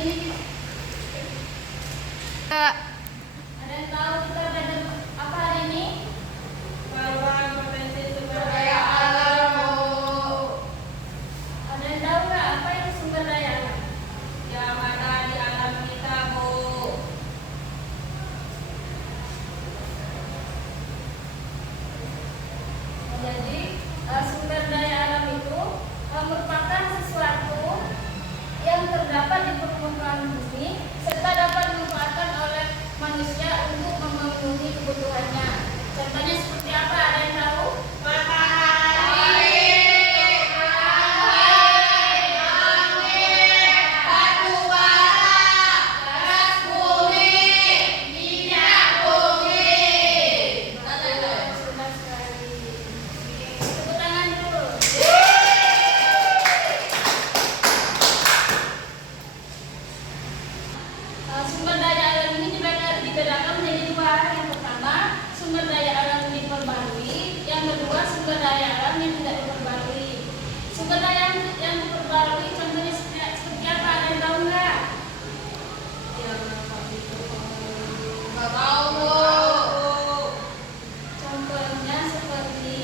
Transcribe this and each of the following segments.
ini ada yang tahu kita belajar apa hari ini? Pengembangan potensi sumber daya alam, Bu. Ada yang tahu nggak apa itu sumber daya alam? Yang ada di alam kita, Bu. Jadi sumber daya alam itu merupakan sesuatu yang terdapat di permukaan bumi serta dapat dimanfaatkan oleh manusia untuk memenuhi kebutuhannya. Contohnya seperti apa? Ada yang tahu? Sumber daya alam ini dibedakan menjadi dua. Yang pertama, sumber daya alam diperbarui. Yang kedua, sumber daya alam yang tidak diperbarui. Sumber daya yang diperbarui contohnya seperti apa? Ada yang tahu nggak? Nggak tahu, Bu. Contohnya seperti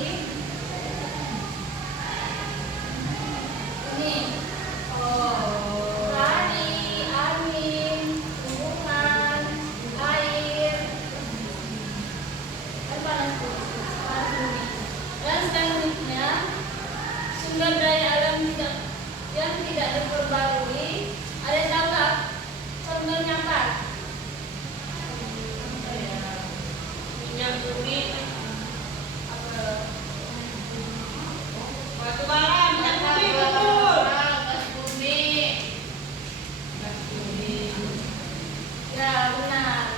ini. Hari, angin, tumbuhan, air, dan panas bumi. Dan selanjutnya sumber daya alam yang tidak diperbarui. Ada yang tahu nggak? Contohnya apa? Minyak bumi, batu bara, minyak bumi, betul. Gas bumi. Ya, benar.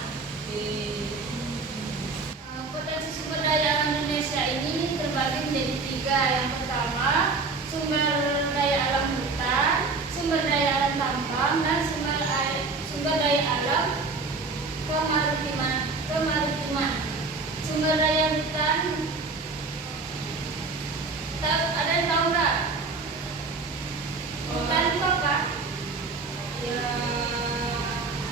Potensi sumber daya alam Indonesia ini terbagi menjadi tiga. Yang pertama, sumber daya alam hutan, sumber daya alam tambang, dan sumber daya alam kemaritiman. Sumber daya hutan, ada yang tahu nggak? Hutan itu apa? Ya,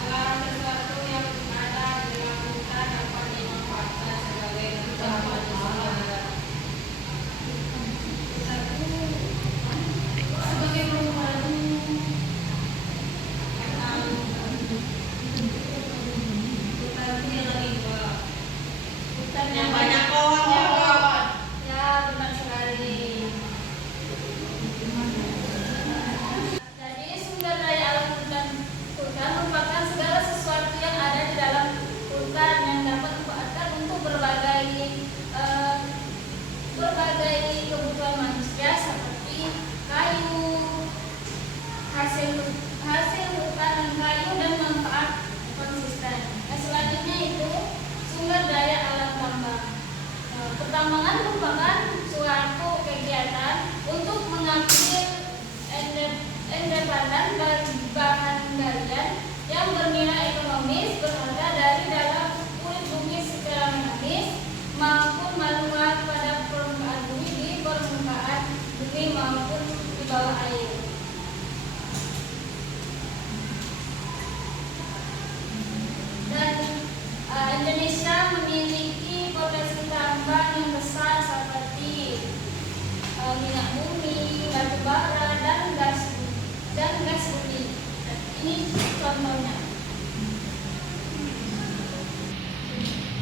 segala sesuatu yang ada di dalam hutan dapat dimanfaatkan sebagai kebutuhan manusia. Sebagai perumahan. Hutan itu yang lagi gua. Hutan Yang banyak pohonnya, Bu. Ya, benar sekali. Jadi sumber daya alam hutan merupakan segala sesuatu yang ada di dalam hutan yang dapat dimanfaatkan untuk berbagai kebutuhan manusia seperti kayu, hasil hutan dan kayu dan manfaat konsisten. Nah, selanjutnya itu sumber daya alam tambang. Pertambangan merupakan suatu kegiatan untuk mengambil endapan dari bahan galian yang bernilai ekonomis berharga dari dalam kulit bumi secara mekanis maupun manual pada permukaan bumi, di permukaan bumi maupun di bawah air. Dan Indonesia memiliki potensi tambang yang besar seperti minyak bumi, batu bara, dan gas bumi. Ini contohnya.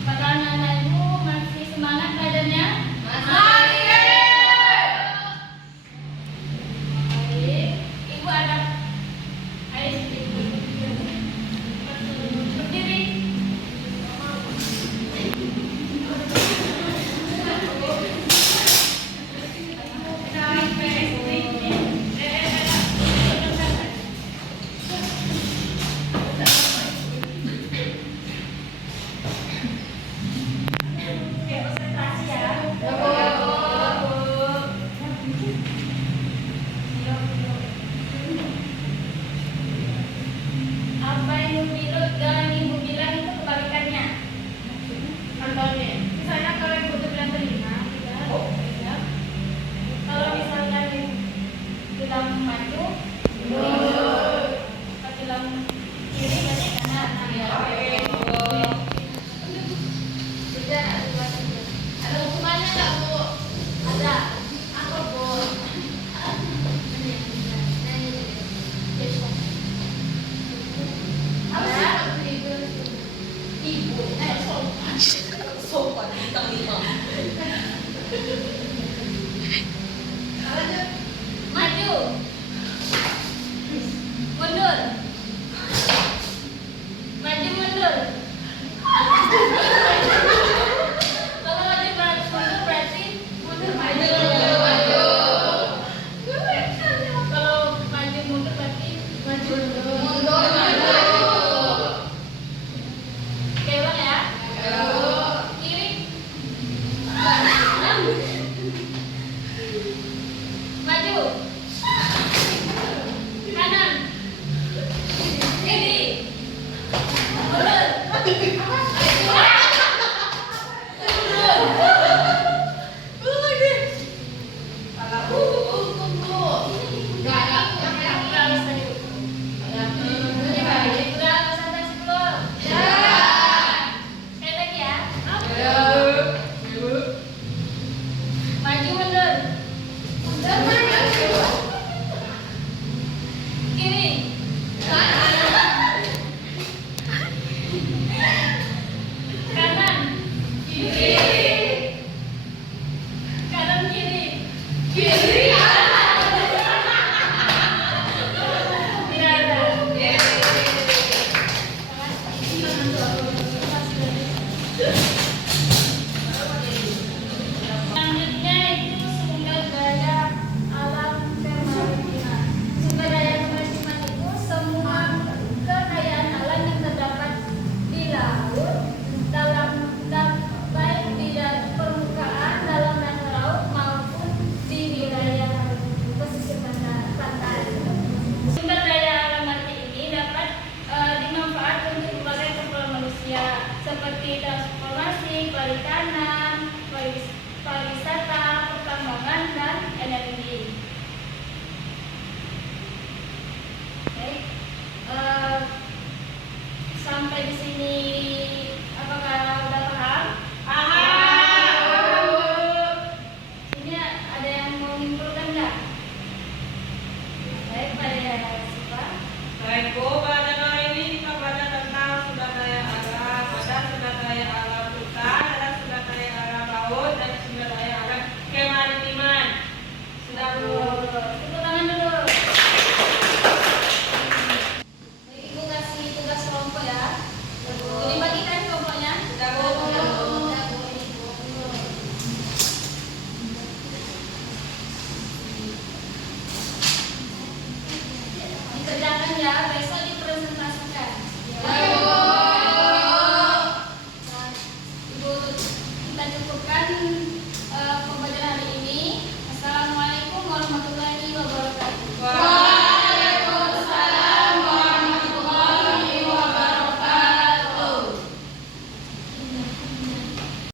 Apakah anak ibu masih semangat belajarnya? Baik, ibu ada berdiri. Sopan bintang 5. Maju. Mundur. Maju mundur. Kalau maju mundur berarti mundur maju. Kalau maju mundur berarti maju mundur maju. Oke bang ya. Kiri. Maju. Kanan. Kiri. Mundur. Maju mundur. Kiri. Kanan. Kanan kiri. Tidak ada. Selanjutnya itu sumber daya alam kemaritiman. Sumber daya kemaritiman itu semua kekayaan alam yang terdapat di laut, baik di permukaan, dalam dan laut maupun di wilayah pesisir pantai. Sumber daya alam mariti ini dapat dimanfaatkan untuk berbagai keperluan manusia seperti transformasi, perikanan, pariwisata, pertambangan, dan energi. Baik, sampai di sini apakah udah paham? Ini ada yang mau menyimpulkan nggak? Baik, pada siapa? Baik Bu, pada kali ini kita belajar tentang sumber daya alam. Ada sumber daya alam hutan, ada sumber daya alam laut, dan sumber daya alam kemaritiman. Sudah Bu? Tepuk tangan dulu. Baik, Ibu kasih tugas kelompok ya. Dibagikan kelompoknya. Sudah Bu? Dikerjakan ya, besok dipresentasikan.